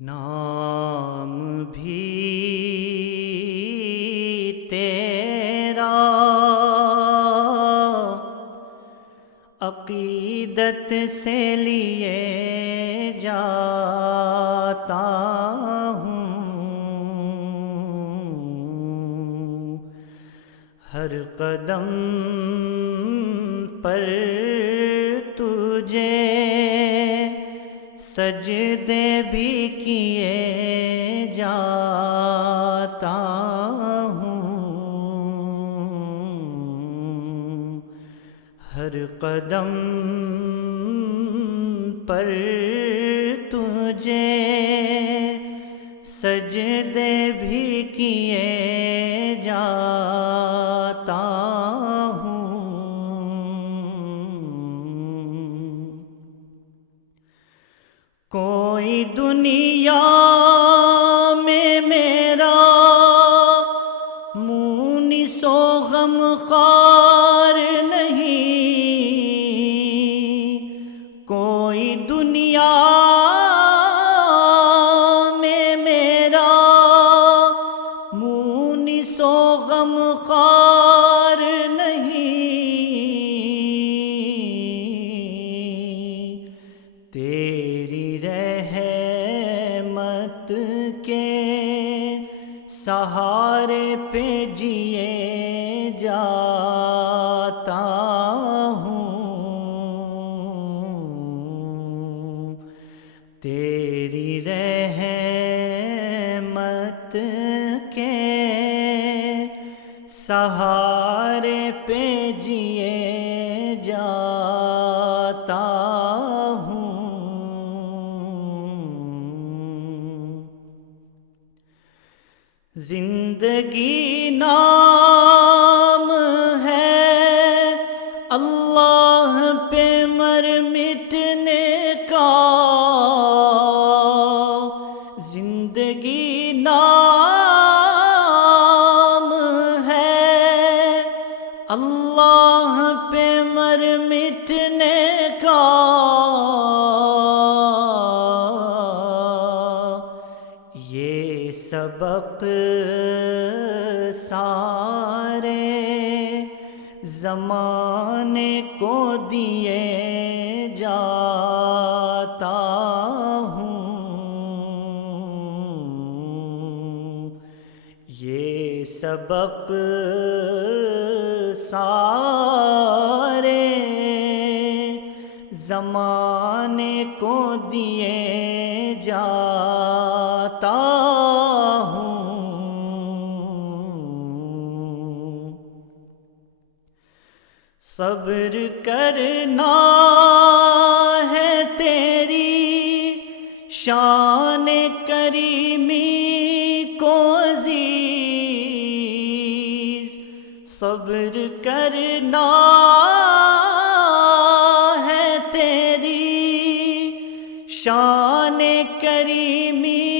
نام بھی تیرا عقیدت سے لیے جاتا ہوں، ہر قدم پر تجھے سجدے بھی کیے جاتا ہوں، ہر قدم پر تجھے سجدے بھی کیے جاتا ہوں۔ کوئی دنیا میں میرا مونس و غم خوار نہیں، کوئی دنیا میں میرا مونس و غم خوار نہیں، تیری رحمت کے سہارے پہ جیے جاتا ہوں، تیری رحمت کے سہارے پہ جیے جاتا ہوں۔ زندگی نام ہے اللہ پہ مر مٹنے کا، زندگی نام ہے اللہ پہ مر مٹنے کا، یہ سبق سارے زمانے کو دیے جاتا ہوں، یہ سبق سارے زمانے کو دیے جاتا ہوں۔ صبر کرنا ہے تیری شان کریمی کو عزیز، صبر کرنا ہے تیری شان کریمی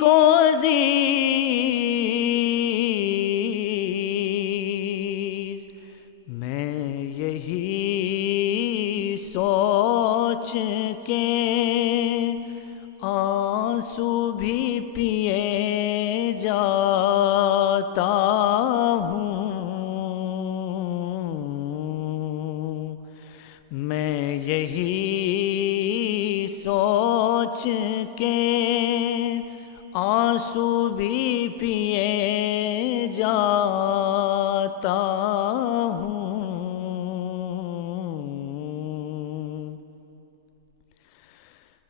کو عزیز، میں یہی سوچ کے آنسو بھی پیے جاتا ہوں، میں یہی سوچ کے آنسو بھی پیے جاتا ہوں۔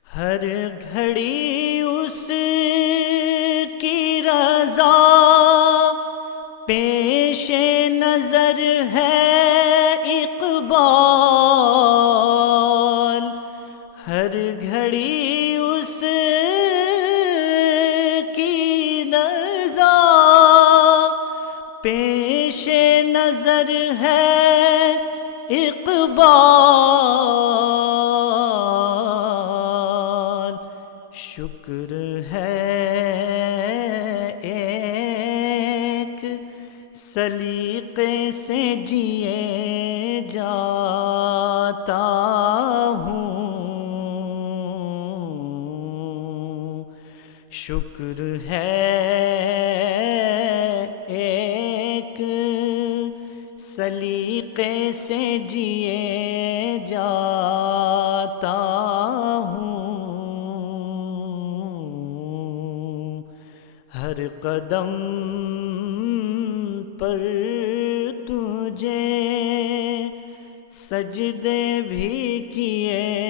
ہر گھڑی اس کی رضا پیش نظر ہے اقبال، ہر گھڑی اس کی رضا پیش نظر ہے اقبال، شکر ہے ایک سلیقے سے جیے جاتا ہوں، شکر ہے ایک سلیقے سے جیے جاتا ہوں، ہر قدم پر تجھے سجدے بھی کیے